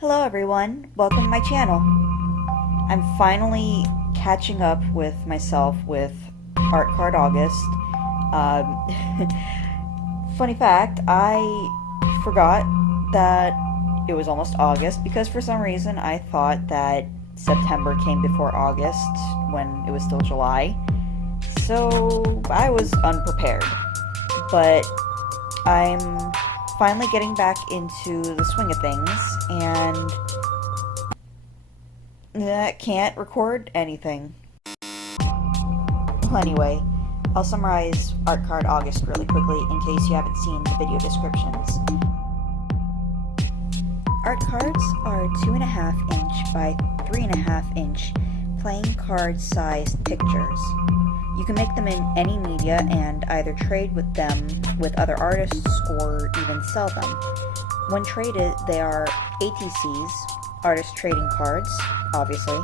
Hello everyone, welcome to my channel. I'm finally catching up with myself with Art Card August. Funny fact, I forgot that it was almost August because for some reason I thought that September came before August when it was still July. So I was unprepared. But I'm finally getting back into the swing of things, and I can't record anything. Well, anyway, I'll summarize Art Card August really quickly in case you haven't seen the video descriptions. Art cards are 2.5 inch by 3.5 inch playing card sized pictures. You can make them in any media and either trade with them with other artists or even sell them. When traded, they are ATCs, artist trading cards, obviously,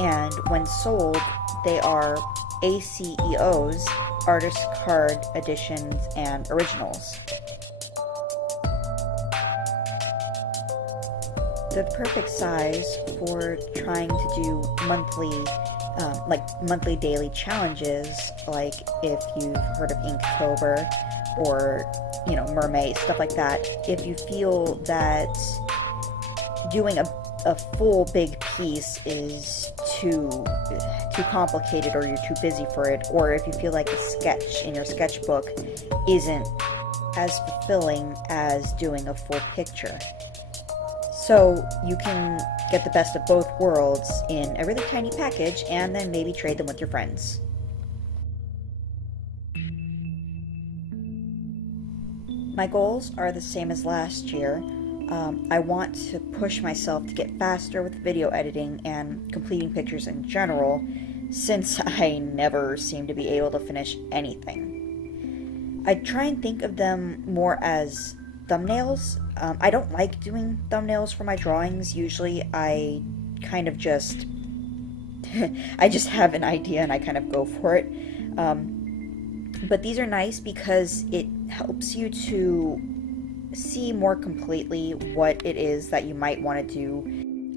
and when sold, they are ACEOs, artist card editions and originals. They're the perfect size for trying to do monthly daily challenges, like if you've heard of Inktober or Mermaid, stuff like that. If you feel that doing a full big piece is too complicated, or you're too busy for it, or if you feel like a sketch in your sketchbook isn't as fulfilling as doing a full picture. So you can get the best of both worlds in a really tiny package and then maybe trade them with your friends. My goals are the same as last year. I want to push myself to get faster with video editing and completing pictures in general, since I never seem to be able to finish anything. I try and think of them more as thumbnails. I don't like doing thumbnails for my drawings. Usually I kind of just I just have an idea and I kind of go for it. But these are nice because it helps you to see more completely what it is that you might want to do.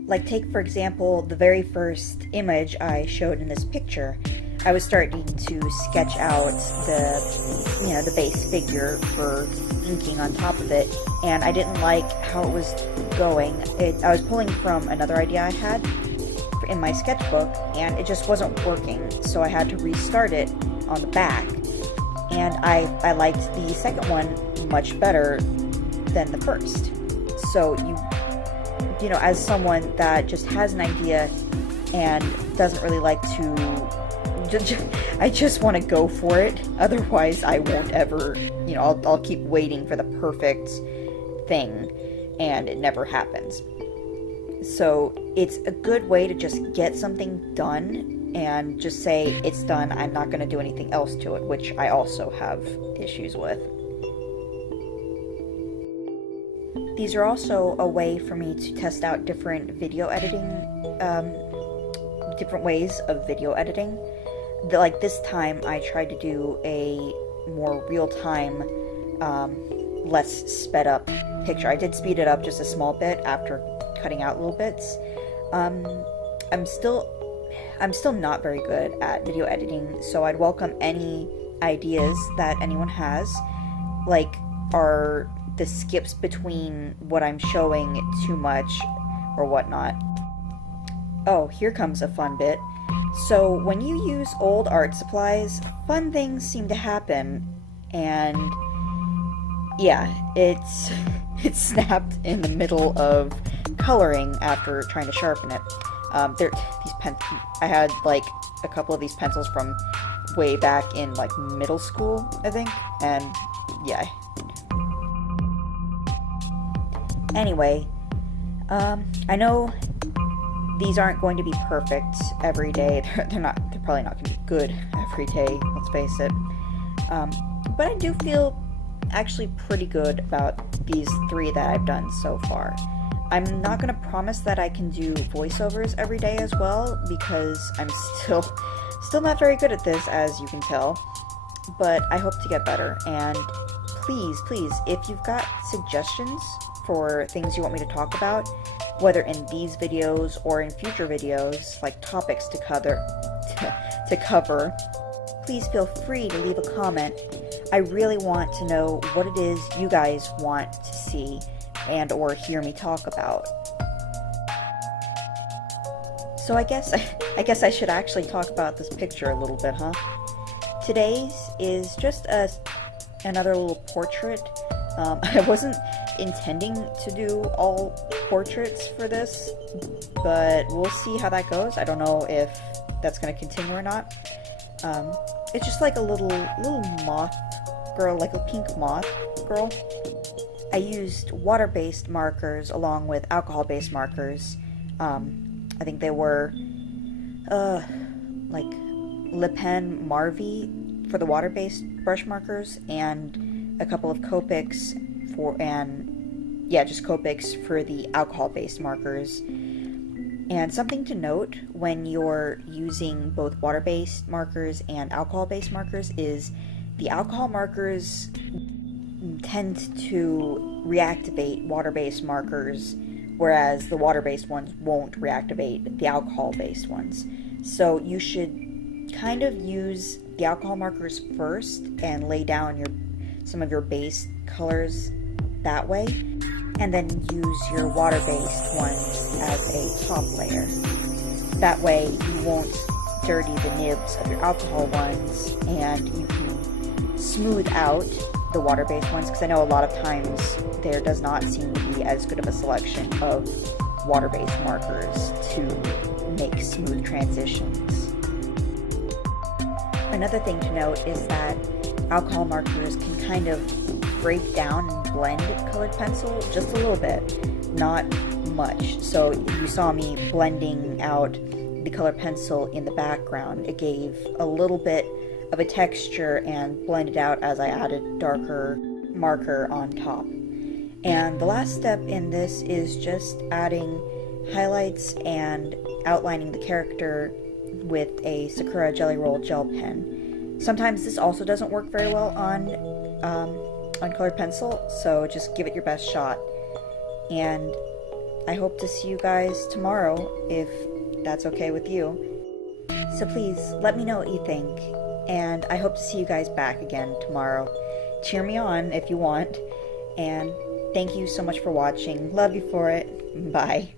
Like, take for example the very first image I showed in this picture. I was starting to sketch out the base figure for inking on top of it, and I didn't like how it was going. I was pulling from another idea I had in my sketchbook, and it just wasn't working, so I had to restart it on the back. And I liked the second one much better than the first. So you know, as someone that just has an idea and doesn't really like to I just want to go for it. Otherwise, I won't ever, I'll keep waiting for the perfect thing, and it never happens. So it's a good way to just get something done and just say, it's done, I'm not going to do anything else to it, which I also have issues with. These are also a way for me to test out different video editing, different ways of video editing. Like this time, I tried to do a more real-time, less sped up picture. I did speed it up just a small bit after cutting out little bits. I'm still not very good at video editing, so I'd welcome any ideas that anyone has. Like, are the skips between what I'm showing too much or whatnot? Oh, here comes a fun bit. So when you use old art supplies, fun things seem to happen, and yeah, it snapped in the middle of coloring after trying to sharpen it. I had like a couple of these pencils from way back in like middle school, I think, and yeah. Anyway, I know these aren't going to be perfect every day. They're probably not going to be good every day, let's face it. But I do feel actually pretty good about these 3 that I've done so far. I'm not going to promise that I can do voiceovers every day as well, because I'm still not very good at this, as you can tell. But I hope to get better, and please, if you've got suggestions for things you want me to talk about, whether in these videos or in future videos, like topics to cover, please feel free to leave a comment. I really want to know what it is you guys want to see and or hear me talk about. So I guess I should actually talk about this picture a little bit, huh? Today's is just another little portrait. I wasn't intending to do all portraits for this, but we'll see how that goes. I don't know if that's going to continue or not. It's just like a little moth girl, like a pink moth girl. I used water-based markers along with alcohol-based markers. I think they were like Le Pen Marvy for the water-based brush markers, and a couple of Copics just Copics for the alcohol-based markers. And something to note when you're using both water-based markers and alcohol-based markers is the alcohol markers tend to reactivate water-based markers, whereas the water-based ones won't reactivate the alcohol-based ones. So you should kind of use the alcohol markers first and lay down some of your base colors that way, and then use your water-based ones as a top layer. That way you won't dirty the nibs of your alcohol ones, and you can smooth out the water-based ones, because I know a lot of times there does not seem to be as good of a selection of water-based markers to make smooth transitions. Another thing to note is that alcohol markers can kind of break down and blend colored pencil just a little bit, not much. So you saw me blending out the colored pencil in the background. It gave a little bit of a texture and blended out as I added darker marker on top. And the last step in this is just adding highlights and outlining the character with a Sakura Jelly Roll gel pen. Sometimes this also doesn't work very well on colored pencil, so just give it your best shot. And I hope to see you guys tomorrow, if that's okay with you. So please let me know what you think, and I hope to see you guys back again tomorrow. Cheer me on if you want, and thank you so much for watching. Love you for it. Bye.